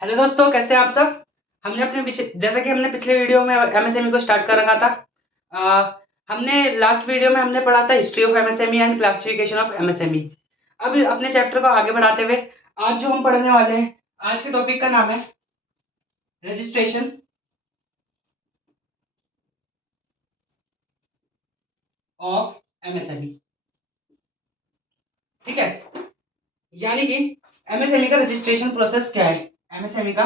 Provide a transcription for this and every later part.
Hello दोस्तों, कैसे हैं आप सब। हमने अपने जैसा कि हमने पिछले वीडियो में एमएसएमई को स्टार्ट कर रखा था। हमने लास्ट वीडियो में हमने पढ़ा था history of MSME and classification of MSME. अब अपने चैप्टर को आगे बढ़ाते हुए आज जो हम पढ़ने वाले हैं, आज के टॉपिक का नाम है रजिस्ट्रेशन ऑफ एमएसएमई। ठीक है, यानी कि एमएसएमई का रजिस्ट्रेशन प्रोसेस क्या है। एमएसएमई का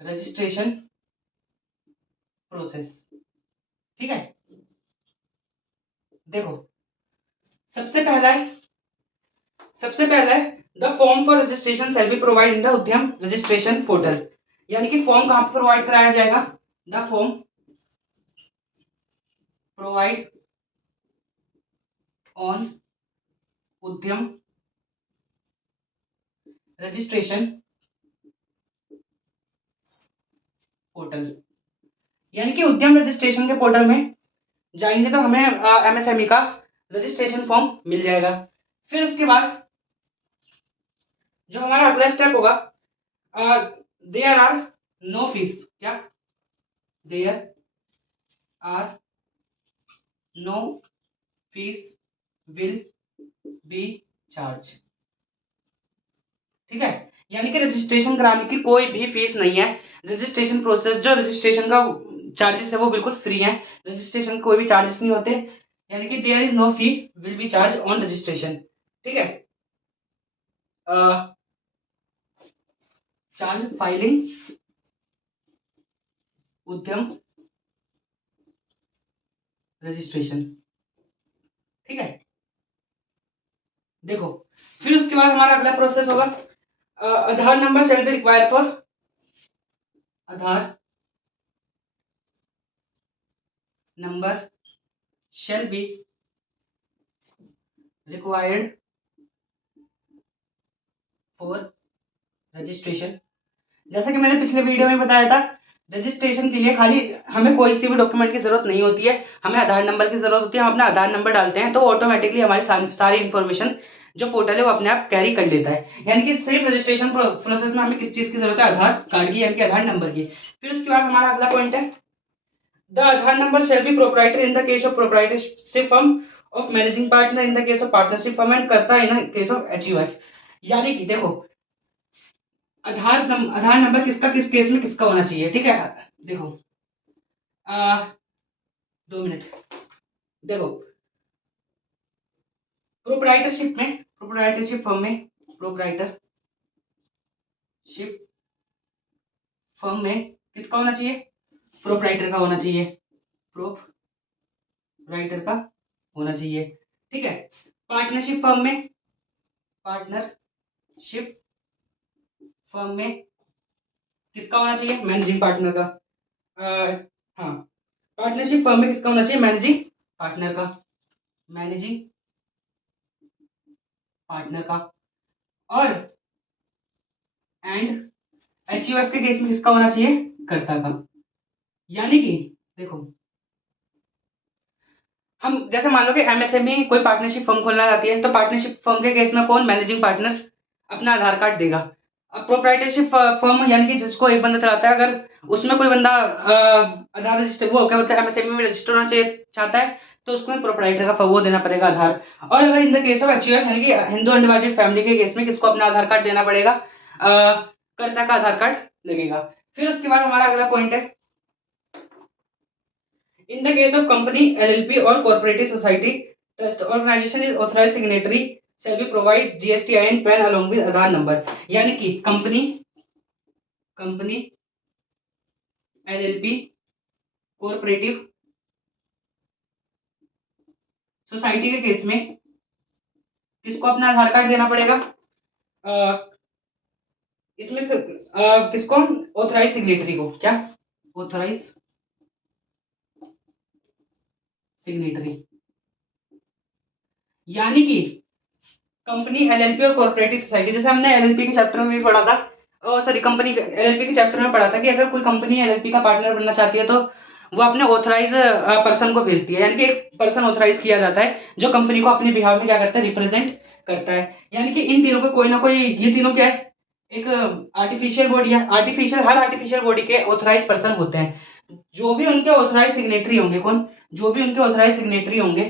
रजिस्ट्रेशन प्रोसेस, ठीक है। देखो, सबसे पहला है the form for registration shall be provide in the Udyam registration portal. यानी कि फॉर्म कहां पर प्रोवाइड कराया जाएगा। The form provide on Udyam registration portal. यानी कि उद्यम रजिस्ट्रेशन के पोर्टल में जाएंगे तो हमें एमएसएमई का रजिस्ट्रेशन फॉर्म मिल जाएगा। फिर उसके बाद जो हमारा अगला स्टेप होगा, देयर आर नो फीस। क्या? There are no fees will be charge. ठीक है, यानी कि रजिस्ट्रेशन कराने की कोई भी फीस नहीं है। रजिस्ट्रेशन प्रोसेस, जो रजिस्ट्रेशन का चार्जेस है वो बिल्कुल फ्री है। रजिस्ट्रेशन कोई भी चार्जेस नहीं होते, यानी कि there is no fee will be charge on registration. ठीक है, चार्ज फाइलिंग उद्यम रजिस्ट्रेशन। ठीक है, देखो, फिर उसके बाद हमारा अगला प्रोसेस होगा, Aadhaar number shall be required for Aadhaar number shall be required for registration. जैसा कि मैंने पिछले वीडियो में बताया था, रजिस्ट्रेशन के लिए खाली हमें कोई सी भी डॉक्यूमेंट की जरूरत नहीं होती है, हमें आधार नंबर की जरूरत होती है। हम अपना आधार नंबर डालते हैं तो ऑटोमेटिकली हमारी सारी इन्फॉर्मेशन जो पोर्टल है वो अपने आप कैरी कर लेता है। यानी कि सिर्फ रजिस्ट्रेशन प्रोसेस में हमें किस चीज की जरूरत है, आधार कार्ड की, यानी कि आधार नंबर की। फिर उसके बाद हमारा अगला पॉइंट है, the Aadhaar number shall be proprietor in the case of proprietorship firm, of managing partner in the case of partnership firm, and karta in the case of HUF. यानी कि देखो, आधार नंबर किसका किस केस में किसका होना चाहिए। ठीक है, देखो, 2 मिनट। देखो, प्रोप्राइटरशिप फर्म में किसका होना चाहिए, प्रोप्राइटर का होना चाहिए, प्रोप्राइटर का होना चाहिए। ठीक है, पार्टनरशिप फर्म में किसका होना चाहिए, मैनेजिंग पार्टनर का। हाँ, पार्टनरशिप फर्म में किसका होना चाहिए, मैनेजिंग पार्टनर का, मैनेजिंग पार्टनर का। और एंड एचयूएफ के केस में किसका होना चाहिए, कर्ता का। यानी कि देखो, हम जैसे मान लो कि एमएसएमई कोई पार्टनरशिप फर्म खोलना चाहती है, तो पार्टनरशिप फर्म के केस में कौन, मैनेजिंग पार्टनर अपना आधार कार्ड देगा। अब प्रोप्राइटरशिप फर्म यानी कि जिसको एक बंदा चलाता है, अगर उसमें कोई बंदा आधार रजिस्टर, वो क्या बोलते हैं, एमएसएमई में रजिस्टर होना चाहिए चाहता है, तो उसको प्रोप्राइटर का वो देना पड़ेगा, आधार। और अगर इन द केस ऑफ एचयूएफ यानी कि हिंदू अनडिवाइडेड फैमिली के केस में किसको अपना आधार कार्ड देना पड़ेगा, कर्ता का आधार कार्ड लगेगा। फिर उसके बाद हमारा अगला पॉइंट है, in the case of company, LLP or cooperative society, trust organization is authorized signatory shall be provide GSTIN PAN along with Aadhaar number. यानी कि कंपनी LLP कोऑपरेटिव सोसाइटी के केस में किसको अपना आधार कार्ड देना पड़ेगा, इसमें से किसको, ऑथराइज सिग्नेटरी को। क्या? Authorise signatory. यानी कि कंपनी, एलएलपी और कॉर्पोरेटिव सोसाइटी, जैसे हमने एलएलपी के चैप्टर में भी पढ़ा था, सॉरी, कंपनी एलएलपी के चैप्टर में पढ़ा था कि अगर कोई कंपनी एलएलपी का पार्टनर बनना चाहती है तो वो अपने ऑथराइज पर्सन को भेजती है। यानी कि एक पर्सन ऑथराइज किया जाता है जो कंपनी को अपने बिहाफ में क्या करता है, रिप्रेजेंट करता है। यानी कि इन तीनों को कोई ना कोई, ये तीनों क्या है, एक आर्टिफिशियल बॉडी है, हर आर्टिफिशियल बॉडी के ऑथराइज पर्सन होते हैं, जो भी उनके ऑथराइज सिग्नेटरी होंगे, कौन, जो भी उनके ऑथराइज सिग्नेटरी होंगे,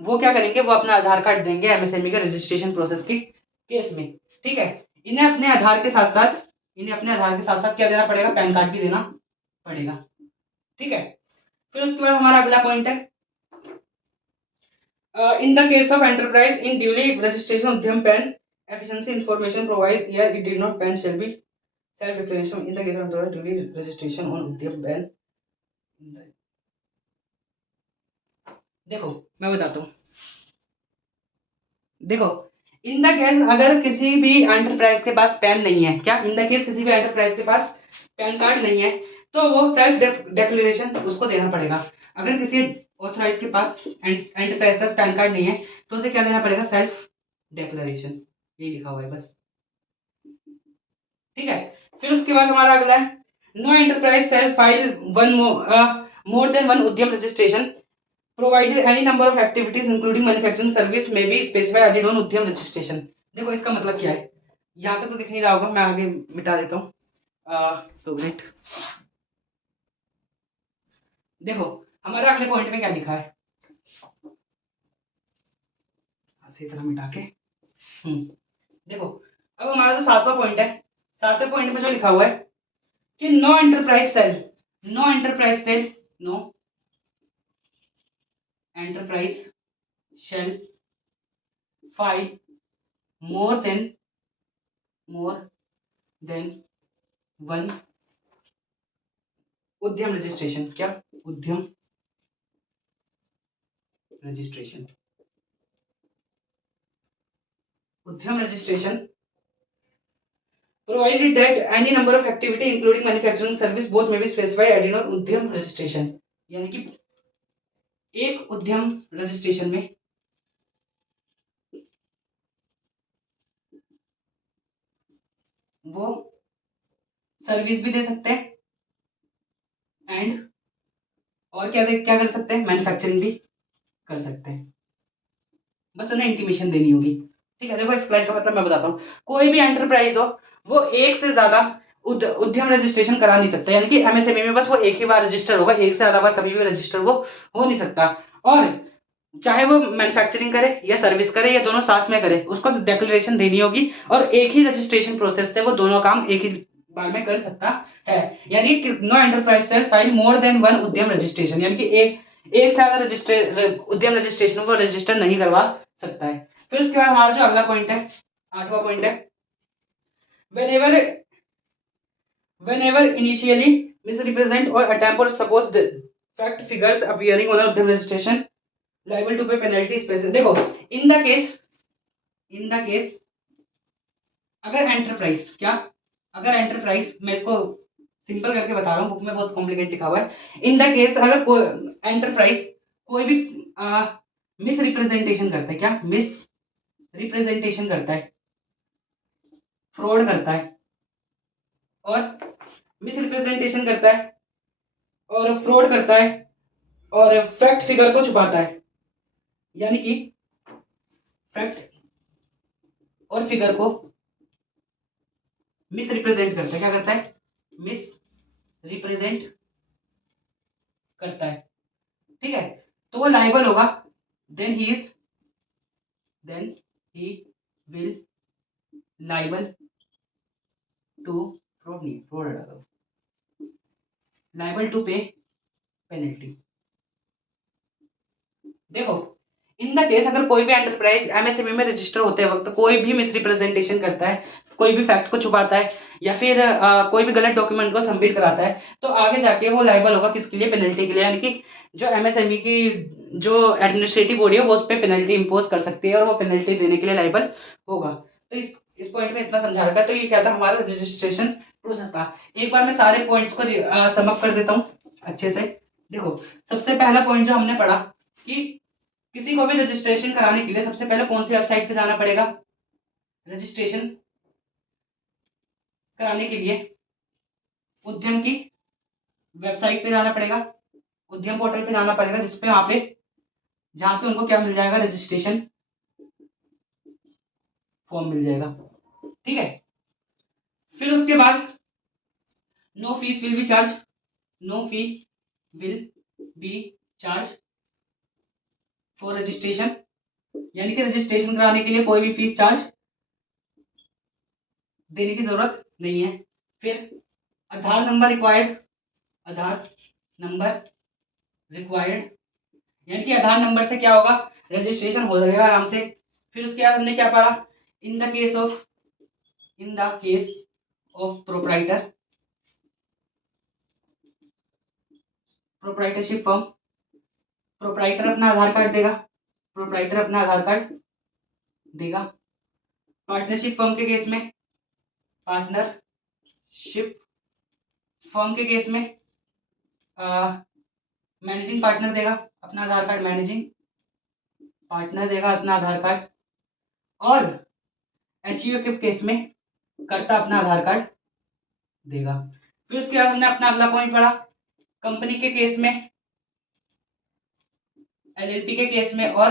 वो क्या करेंगे, वो अपना आधार कार्ड देंगे एमएसएमई के रजिस्ट्रेशन प्रोसेस के केस में। ठीक है, इन्हें अपने आधार के साथ साथ क्या देना पड़ेगा, पैन कार्ड भी देना पड़ेगा। ठीक है, फिर उसके बाद हमारा अगला पॉइंट है, in the case of enterprise in duly registration उद्यम pan efficiency information provides here it did not PAN shall be self declaration in the case of enterprise duly registration on उद्यम पैन। देखो मैं बताता हूँ, देखो in the case अगर किसी भी एंटरप्राइज के पास पैन नहीं है, क्या इन द केस किसी भी एंटरप्राइज के पास पैन कार्ड नहीं है, तो वो सेल्फ डिक्लेरेशन उसको देना पड़ेगा। अगर किसी ऑथराइज के पास एंटरप्राइज का पैन कार्ड नहीं है तो उसे क्या देना पड़ेगा, सेल्फ डिक्लेरेशन, ये लिखा हुआ है बस। ठीक है, फिर उसके बाद हमारा अगला है, no enterprise shall file one more than one Udyam registration provided any number of activities including manufacturing service may be specified added on Udyam registration. देखो इसका मतलब क्या है, यहाँ तक तो दिख नहीं रहा होगा, मैं आगे मिटा देता हूँ। तो वेट, देखो हमारा अगले पॉइंट में क्या लिखा है, इसी तरह मिटा के देखो अब हमारा जो सातवां पॉइंट है, सातवें पॉइंट में जो लिखा हुआ है कि no enterprise shall enterprise shall file more than one Udyam registration, क्या Udyam registration provided that any number of activity including manufacturing service both may be specified added on उद्यम रजिस्ट्रेशन। यानी कि एक उद्यम रजिस्ट्रेशन में वो सर्विस भी दे सकते हैं एंड और क्या कर सकते हैं, मैन्युफैक्चरिंग भी कर सकते हैं, बस उन्हें इंटीमेशन देनी होगी। ठीक है, देखो इस लाइन का मतलब मैं बताता हूँ, कोई भी एंटरप्राइज हो वो एक से ज्यादा उद्यम रजिस्ट्रेशन करा नहीं सकता, यानी कि एमएसएमई में बस वो एक ही बार रजिस्टर होगा, एक से ज्यादा बार कभी भी रजिस्टर वो हो नहीं सकता। और चाहे वो मैन्युफैक्चरिंग करे या सर्विस करे या दोनों साथ में करे, उसको डिक्लेरेशन देनी होगी और एक ही रजिस्ट्रेशन प्रोसेस से वो दोनों काम एक ही बार में कर सकता है। यानी no enterprise shall file more than one Udyam registration, यानी कि एक से ज्यादा उद्यम रजिस्ट्रेशन को रजिस्टर नहीं करवा सकता है। फिर उसके बाद हमारा जो अगला पॉइंट है, आठवां पॉइंट है, whenever initially misrepresent or attempt or supposed fact figures appearing on a उद्यम registration liable to pay penalty special। देखो in the case अगर एंटरप्राइज मैं इसको सिंपल करके बता रहा हूँ, बुक में बहुत कॉम्प्लिकेट लिखा हुआ है। इन द केस अगर एंटरप्राइज कोई भी मिस रिप्रेजेंटेशन करता है, क्या मिस रिप्रेजेंटेशन करता है, फ्रॉड करता है और मिस रिप्रेजेंटेशन करता है और फ्रॉड करता है और फैक्ट फिगर को छुपाता है, यानी कि फैक्ट और फिगर को मिस रिप्रेजेंट करता है, क्या करता है, मिस रिप्रेजेंट करता है। ठीक है, तो वो लाइबल होगा, then he will liable to liable to pay penalty. देखो इन द केस अगर कोई भी एंटरप्राइज एमएसएमई में रजिस्टर होते वक्त कोई भी मिसरिप्रेजेंटेशन करता है, कोई भी फैक्ट को छुपाता है या फिर कोई भी गलत डॉक्यूमेंट को सबमिट कराता है, तो आगे जाके वो लाइबल होगा किसके लिए, पेनल्टी के लिए, यानी कि जो एमएसएमई की जो एडमिनिस्ट्रेटिव बॉडी है वो उस पर पेनल्टी इंपोज कर सकती है और वो पेनल्टी देने के लिए लाइबल होगा। तो इस पॉइंट में इतना समझा रखा है। तो ये क्या था हमारा रजिस्ट्रेशन प्रोसेस का। एक बार मैं सारे पॉइंट्स को सम अप कर देता हूँ अच्छे से। देखो सबसे पहला पॉइंट जो हमने पढ़ा कि किसी को भी रजिस्ट्रेशन कराने के लिए सबसे पहले कौन सी वेबसाइट पे जाना पड़ेगा, रजिस्ट्रेशन कराने के लिए उद्यम की वेबसाइट पे जाना पड़ेगा, उद्यम पोर्टल पे जाना पड़ेगा, जिसपे जहां पे उनको क्या मिल जाएगा, रजिस्ट्रेशन फॉर्म मिल जाएगा। ठीक है, फिर उसके बाद no fees will be charge, no fee will be charge for registration, यानी कि रजिस्ट्रेशन कराने के लिए कोई भी फीस चार्ज देने की जरूरत नहीं है। फिर आधार नंबर रिक्वायर्ड, आधार नंबर रिक्वायर्ड, यानी कि आधार नंबर से क्या होगा, रजिस्ट्रेशन हो जाएगा आराम से। फिर उसके बाद हमने क्या पढ़ा, इन the case of proprietorship firm, proprietor अपना आधार कार्ड देगा, प्रोप्राइटर अपना आधार कार्ड देगा। पार्टनरशिप फर्म के केस में, पार्टनरशिप फर्म के केस में मैनेजिंग पार्टनर देगा अपना आधार कार्ड, मैनेजिंग पार्टनर देगा अपना आधार कार्ड। और एचईओ के केस में कर्ता अपना आधार कार्ड देगा। फिर उसके बाद हमने अपना अगला पॉइंट पढ़ा, कंपनी के केस में, एलएलपी के केस में, और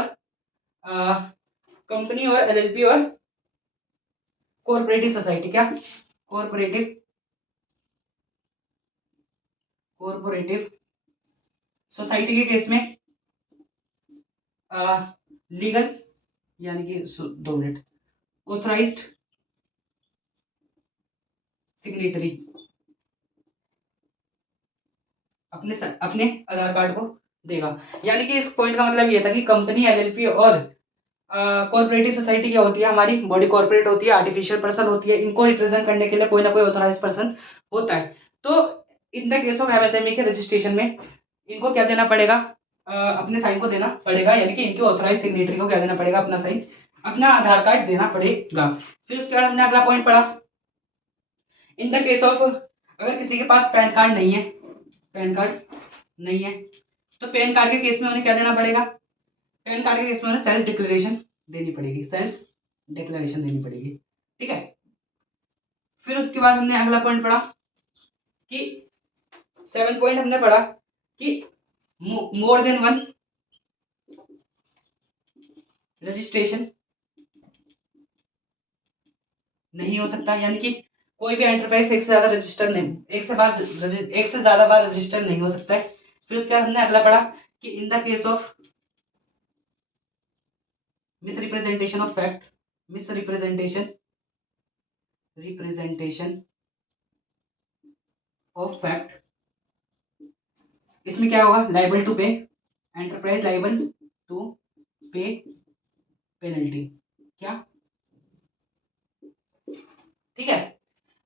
कंपनी और एलएलपी और कोऑपरेटिव सोसाइटी, क्या कोऑपरेटिव सोसाइटी के केस में लीगल, यानी कि 2 मिनट, ऑथराइज्ड सिग्नेटरी अपने आधार कार्ड को देगा। यानी कि इस पॉइंट का मतलब ये था कि कंपनी, एलएलपी और कॉर्पोरेटिव सोसाइटी क्या होती है, हमारी बॉडी कॉर्पोरेट होती है, आर्टिफिशियल पर्सन होती है, इनको रिप्रेजेंट करने के लिए कोई ना कोई ऑथराइज पर्सन होता है। तो इन द केस ऑफ एमएसएमई के रजिस्ट्रेशन में इनको क्या देना पड़ेगा, अपने साइन को देना पड़ेगा, यानी कि इनके ऑथराइज सिग्नेटरी को क्या देना पड़ेगा, अपना साइन, अपना आधार कार्ड देना पड़ेगा। फिर उसके बाद हमने अगला पॉइंट पढ़ा, इन द केस ऑफ, अगर किसी के पास पैन कार्ड नहीं है, पैन कार्ड नहीं है, तो पैन कार्ड के केस में उन्हें क्या देना पड़ेगा, पैन कार्ड के केस में उन्हें सेल्फ डिक्लेरेशन देनी पड़ेगी, सेल्फ डिक्लेरेशन देनी पड़ेगी। ठीक है। फिर उसके बाद हमने अगला पॉइंट पढ़ा कि 7 पॉइंट हमने पढ़ा कि मोर देन वन रजिस्ट्रेशन नहीं हो सकता, यानी कि कोई भी एंटरप्राइज एक से ज्यादा रजिस्टर नहीं, एक से ज्यादा बार रजिस्टर नहीं हो सकता है। फिर उसके बाद हमने अगला पढ़ा कि इन the case of misrepresentation of fact, misrepresentation of fact, इसमें क्या होगा, लाइबल टू पे, enterprise liable to pay penalty, क्या, ठीक है।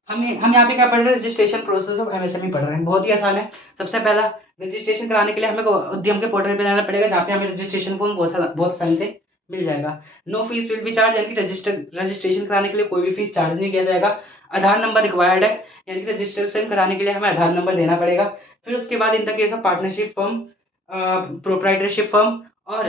हम यहाँ पे क्या पढ़ रहे हैं, रजिस्ट्रेशन प्रोसेस ऑफ एमएसएमई पढ़ रहे हैं, बहुत ही आसान है। सबसे पहला, रजिस्ट्रेशन कराने के लिए हमें उद्यम के पोर्टल पे जाना पड़ेगा, जहाँ पे हमें रजिस्ट्रेशन फॉर्म बहुत आसानी से मिल जाएगा। No fees will be charge, यानी कि रजिस्ट्रेशन कराने के लिए कोई भी फीस चार्ज नहीं किया जाएगा। आधार नंबर रिक्वायर्ड है, यानी कि रजिस्ट्रेशन कराने के लिए हमें आधार नंबर देना पड़ेगा। फिर उसके बाद इन the case of partnership firm, proprietorship firm और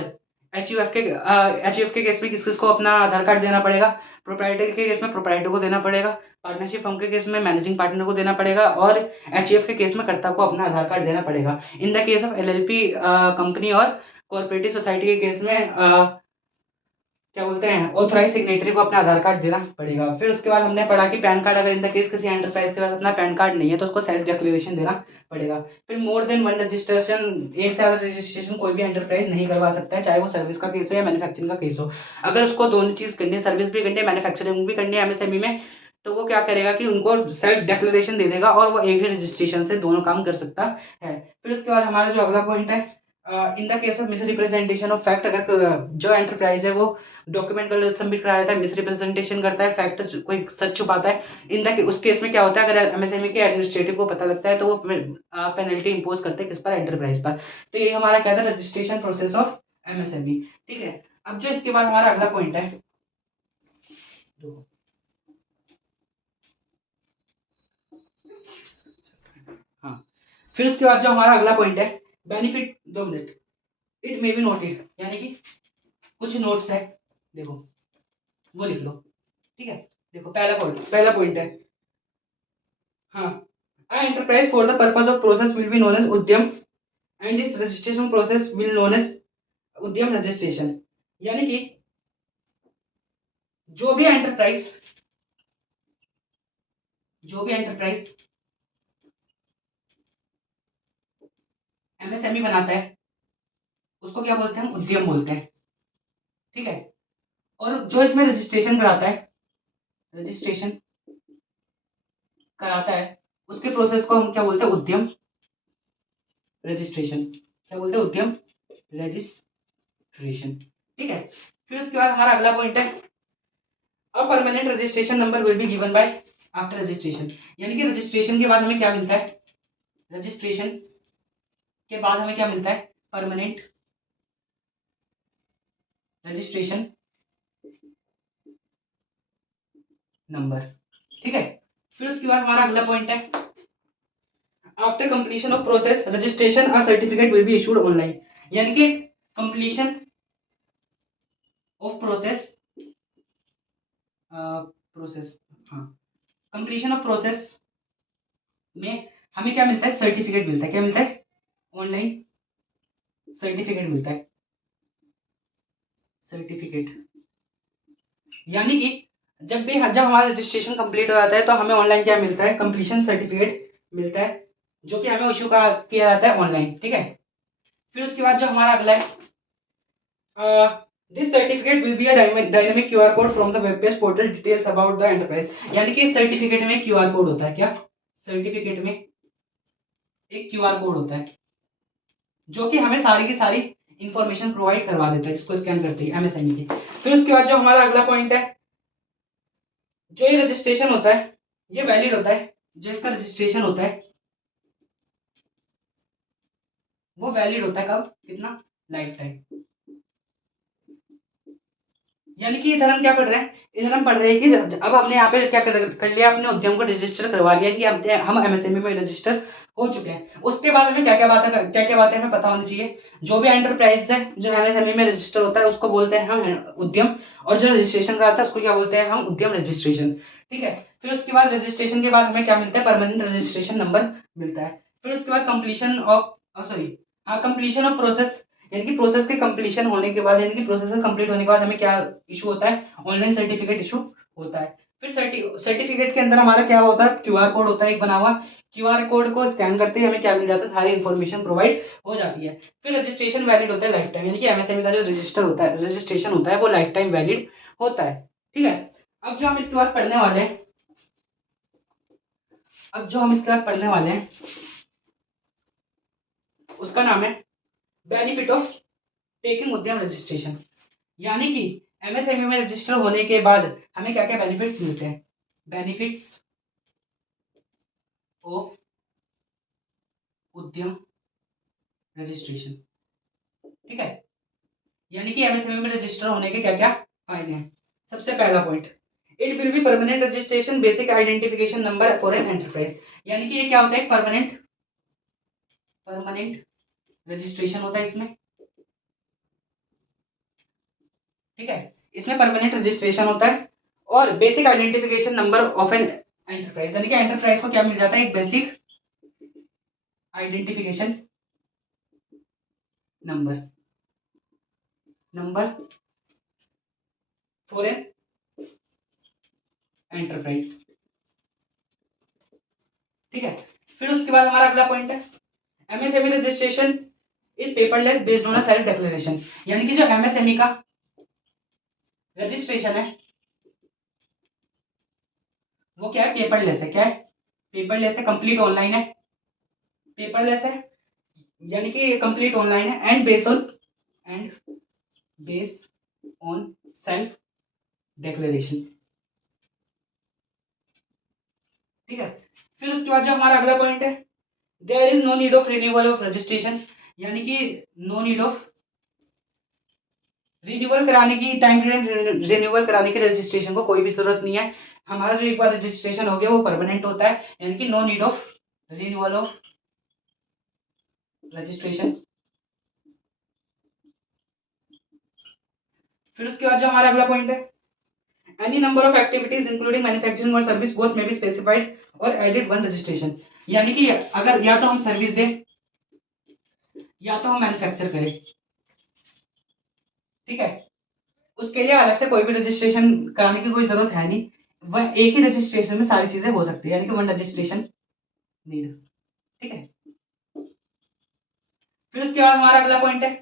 एचयूएफ के केस में किस किस को अपना आधार कार्ड देना पड़ेगा, प्रोप्राइटर के केस में प्रोप्राइटर को देना पड़ेगा, पार्टनरशिप फर्म के केस में मैनेजिंग पार्टनर को देना पड़ेगा, और एचयूएफ के केस में कर्ता को अपना आधार कार्ड देना पड़ेगा। इन the case of LLP company और कोऑपरेटिव सोसाइटी के केस में क्या बोलते हैं, ऑथराइज सिग्नेटरी को अपना आधार कार्ड देना पड़ेगा। फिर उसके बाद हमने पढ़ा कि पैन कार्ड, अगर इन द केस किसी एंटरप्राइज के पास अपना पैन कार्ड नहीं है तो उसको सेल्फ डिक्लेरेशन देना पड़ेगा। फिर मोर देन वन रजिस्ट्रेशन, एक से ज्यादा रजिस्ट्रेशन कोई भी एंटरप्राइज नहीं करवा सकता है, चाहे वो सर्विस का केस हो या मैन्युफैक्चरिंग का केस हो। अगर उसको दोनों चीज करनी है, सर्विस भी करनी है, मैन्युफैक्चरिंग भी करनी है एमएसएमई में, तो वो क्या करेगा कि उनको सेल्फ डिक्लेरेशन दे देगा और वो एक ही रजिस्ट्रेशन से दोनों काम कर सकता है। फिर उसके बाद हमारा जो अगला पॉइंट है, इन the case of misrepresentation of fact, अगर जो एंटरप्राइज है वो डॉक्यूमेंट गलत सबमिट करा देता है, मिसरिप्रेजेंटेशन करता है, फैक्ट कोई सच छुपाता है, इन द उस केस में क्या होता है, अगर एमएसएमई के एडमिनिस्ट्रेटिव को पता लगता है तो वो पेनल्टी इंपोज करते हैं किस पर, एंटरप्राइज पर। तो ये हमारा क्या था, रजिस्ट्रेशन प्रोसेस ऑफ एमएसएमई। ठीक है। अब जो इसके बाद हमारा अगला पॉइंट है, हाँ, फिर उसके बाद जो हमारा अगला पॉइंट है, benefit, 2 minute, it may be noted, यानी कि कुछ नोट्स है, देखो वो लिख लो। ठीक है। देखो पहला पॉइंट है, हाँ, a enterprise for the purpose of process will be known as उद्यम and its registration process will known as उद्यम रजिस्ट्रेशन, यानी कि जो भी एंटरप्राइज जो भी एंटरप्राइज एमएसएमई बनाता है उसको क्या बोलते हैं, हम उद्यम बोलते हैं। ठीक है। और जो इसमें रजिस्ट्रेशन कराता है, रजिस्ट्रेशन कराता है, उसके प्रोसेस को हम क्या बोलते हैं, उद्यम रजिस्ट्रेशन। क्या बोलते हैं, उद्यम रजिस्ट्रेशन। ठीक है। फिर उसके बाद हमारा अगला पॉइंट है, a permanent registration number will be given by after registration. यानी कि रजिस्ट्रेशन के बाद हमें क्या मिलता है, रजिस्ट्रेशन के बाद हमें क्या मिलता है, परमानेंट रजिस्ट्रेशन नंबर। ठीक है। फिर उसके बाद हमारा अगला पॉइंट है, after completion of process registration a certificate will be issued online. यानी कि कंप्लीशन ऑफ प्रोसेस, प्रोसेस, हाँ, कंप्लीशन ऑफ प्रोसेस में हमें क्या मिलता है, सर्टिफिकेट मिलता है। क्या मिलता है, ऑनलाइन सर्टिफिकेट मिलता है, सर्टिफिकेट। यानी कि जब हमारा रजिस्ट्रेशन कंप्लीट हो जाता है तो हमें ऑनलाइन क्या मिलता है, कंप्लीशन सर्टिफिकेट मिलता है, जो कि हमें इशू का किया जाता है ऑनलाइन। ठीक है। फिर उसके बाद जो हमारा अगला है, this certificate will be a dynamic QR code from the web page portal details about the enterprise. यानी कि इस सर्टिफिकेट में क्यूआर कोड होता है। क्या, सर्टिफिकेट में एक क्यूआर कोड होता है जो कि हमें सारी की सारी इंफॉर्मेशन प्रोवाइड करवा देता है जिसको स्कैन करते हैं एमएसएमई की। फिर उसके बाद जो हमारा अगला पॉइंट है, जो ये रजिस्ट्रेशन होता है ये वैलिड होता है। जो इसका रजिस्ट्रेशन होता है वो वैलिड होता है कब, कितना, लाइफ टाइम। यानी कि इधर हम क्या पढ़ रहे हैं, इधर हम पढ़ रहे हैं कि अब हमने यहाँ पे क्या कर लिया, अपने उद्यम को रजिस्टर करवा लिया कि हम एमएसएमई में रजिस्टर हो चुके हैं। उसके बाद हमें क्या क्या बातें हमें पता होनी चाहिए। जो भी एंटरप्राइज है जो एमएसएमई में रजिस्टर होता है उसको बोलते हैं हम उद्यम, और जो रजिस्ट्रेशन कराता है उसको क्या बोलते हैं, हम उद्यम रजिस्ट्रेशन। ठीक है। फिर उसके बाद रजिस्ट्रेशन के बाद हमें क्या मिलता है, परमानेंट रजिस्ट्रेशन नंबर मिलता है। फिर उसके बाद कंप्लीशन ऑफ, सॉरी, हाँ, कंप्लीशन ऑफ प्रोसेस, यानी कि प्रोसेस के कंप्लीशन होने के बाद, यानी कि प्रोसेस कंप्लीट होने के बाद हमें क्या इशू होता है, ऑनलाइन सर्टिफिकेट इशू होता है। फिर सर्टिफिकेट के अंदर हमारा क्या होता है, क्यूआर कोड होता है एक बना हुआ। क्यूआर कोड को स्कैन करते ही हमें क्या मिल जाता है, सारी इन्फॉर्मेशन प्रोवाइड हो जाती है। फिर रजिस्ट्रेशन वैलिड होता है लाइफ टाइम, यानी कि एमएसएमई का जो रजिस्टर होता है, रजिस्ट्रेशन होता है वो लाइफ टाइम वैलिड होता है। ठीक है। अब जो हम इसके बाद पढ़ने वाले हैं, अब जो हम इसके बाद पढ़ने वाले हैं उसका नाम है बेनिफिट ऑफ टेकिंग उद्यम रजिस्ट्रेशन। यानी कि एमएसएमई में रजिस्टर होने के बाद हमें क्या क्या बेनिफिट्स मिलते हैं, बेनिफिट्स ऑफ उद्यम रजिस्ट्रेशन। ठीक है। यानी कि एमएसएमई में रजिस्टर होने के क्या क्या फायदे हैं। सबसे पहला point, it will be permanent registration basic identification number for an enterprise. यानी कि ये क्या होता है, परमानेंट परमानेंट रजिस्ट्रेशन होता है इसमें। ठीक है। इसमें परमानेंट रजिस्ट्रेशन होता है और basic identification number of an enterprise, यानी कि एंटरप्राइज को क्या मिल जाता है, एक basic identification number, number for an enterprise. ठीक है। फिर उसके बाद हमारा अगला पॉइंट है, MSME registration is paperless based on a self declaration. यानी कि जो एमएसएमई का रजिस्ट्रेशन है वो क्या है, पेपरलेस है। क्या है, पेपरलेस है, कंप्लीट ऑनलाइन है, पेपरलेस है, यानी कि कंप्लीट ऑनलाइन है, and base on self declaration. ठीक है। फिर उसके बाद जो हमारा अगला पॉइंट है, there is no need of renewal of registration. यानी कि नो नीड ऑफ रिन्यूअल कराने की, टाइम टू टाइम रिन्यूअल कराने की रजिस्ट्रेशन को कोई भी जरूरत नहीं है। हमारा जो एक बार रजिस्ट्रेशन हो गया वो परमानेंट होता है, यानी कि no need of renewal of registration. फिर उसके बाद जो हमारा अगला पॉइंट है, any number of activities including manufacturing और service both may be specified और एडिड वन रजिस्ट्रेशन। यानी कि अगर या तो हम सर्विस दें या तो हम मैन्युफैक्चर करें, ठीक है, उसके लिए अलग से कोई भी रजिस्ट्रेशन कराने की कोई जरूरत है नहीं। वह एक ही रजिस्ट्रेशन में सारी चीजें हो सकती है, यानी कि वन रजिस्ट्रेशन नीड। ठीक है, फिर उसके बाद हमारा अगला पॉइंट है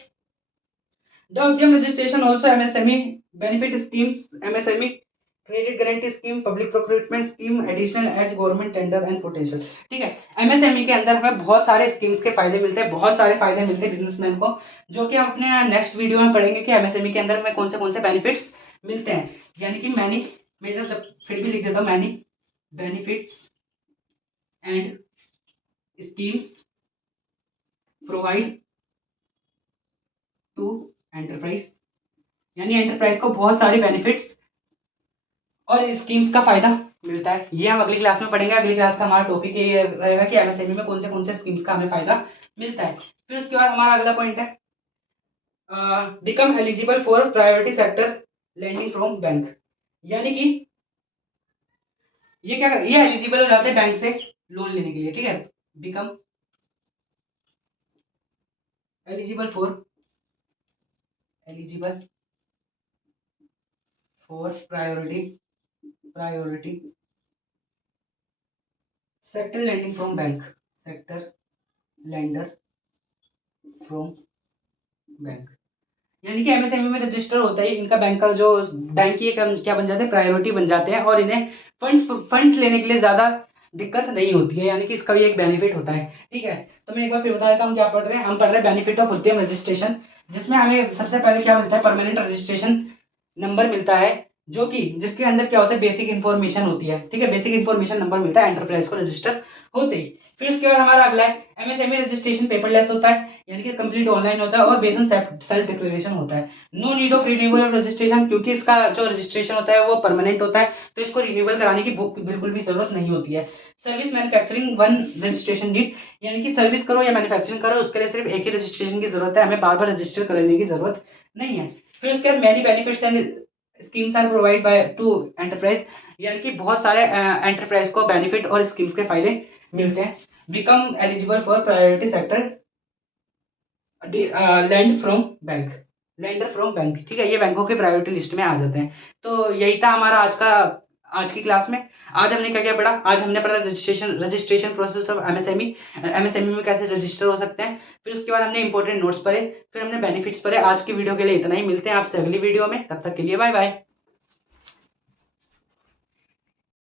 the Udyam registration also MSME benefit schemes, MSME credit guarantee scheme, public procurement scheme, additional as government tender and potential. ठीक है, एमएसएमई के अंदर हमें बहुत सारे स्कीम्स के फायदे मिलते हैं, बहुत सारे फायदे मिलते हैं बिजनेसमैन को, जो कि हम अपने नेक्स्ट वीडियो में पढ़ेंगे कि एमएसएमई के अंदर हमें कौन से बेनिफिट्स मिलते हैं। यानी कि मैं इधर जब फिर भी लिख देता हूँ many benefits and schemes provide to enterprise, यानी एंटरप्राइज को बहुत सारे बेनिफिट्स और स्कीम्स का फायदा मिलता है। ये हम अगली क्लास में पढ़ेंगे। अगली क्लास का हमारा टॉपिक ये रहेगा कि एमएसएमई में कौन से स्कीम्स का हमें फायदा मिलता है। फिर उसके बाद हमारा अगला पॉइंट है become eligible for priority sector lending from bank, यानी कि ये एलिजिबल हो जाते हैं बैंक से लोन लेने के लिए। ठीक है, become eligible for priority sector lending from bank, sector lender from bank, यानी कि एमएसएमई में रजिस्टर होता है इनका बैंक का, जो बैंक की क्या बन जाते हैं, प्रायोरिटी बन जाते हैं, और इन्हें फंड्स लेने के लिए ज्यादा दिक्कत नहीं होती है, यानी कि इसका भी एक बेनिफिट होता है। ठीक है, तो मैं एक बार फिर बता देता हूँ क्या पढ़ रहे हैं। हम पढ़ रहे हैं बेनिफिट ऑफ उद्यम रजिस्ट्रेशन, जिसमें हमें सबसे पहले क्या मिलता है, परमानेंट रजिस्ट्रेशन नंबर मिलता है, जो कि जिसके अंदर क्या होता है, बेसिक इन्फॉर्मेशन होती है। ठीक है, बेसिक इन्फॉर्मेशन नंबर मिलता है एंटरप्राइज को रजिस्टर होते ही। फिर उसके बाद हमारा अगला है एमएसएमई रजिस्ट्रेशन पेपरलेस होता है, यानी कि कंप्लीट ऑनलाइन होता है और बेस्ड ऑन सेल्फ डिक्लेरेशन होता है। No need of renewal of registration, क्योंकि इसका जो रजिस्ट्रेशन होता है वो परमानेंट होता है, तो इसको रिन्यूअल कराने की बिल्कुल भी जरूरत नहीं होती है। Service manufacturing one registration need, यानी कि सर्विस करो या मैन्युफैक्चरिंग करो उसके लिए सिर्फ एक ही रजिस्ट्रेशन की जरूरत है, हमें बार बार रजिस्टर करने की जरूरत नहीं है। फिर उसके बाद many benefits and schemes are provide by to enterprise, यानी कि बहुत सारे एंटरप्राइज को बेनिफिट और स्कीम्स के फायदे मिलते हैं। Become eligible for priority sector lender from bank. ठीक है, ये बैंकों के प्रायोरिटी लिस्ट में आ जाते हैं। तो यही था हमारा आज की क्लास में। आज हमने क्या क्या पढ़ा, आज हमने पढ़ा registration process of MSME, MSME में कैसे रजिस्टर हो सकते हैं। फिर उसके बाद हमने इंपॉर्टेंट नोट्स पढ़े, फिर हमने बेनिफिट्स पढ़े। आज की वीडियो के लिए इतना ही, मिलते हैं आपसे अगली वीडियो में, तब तक के लिए बाय बाय।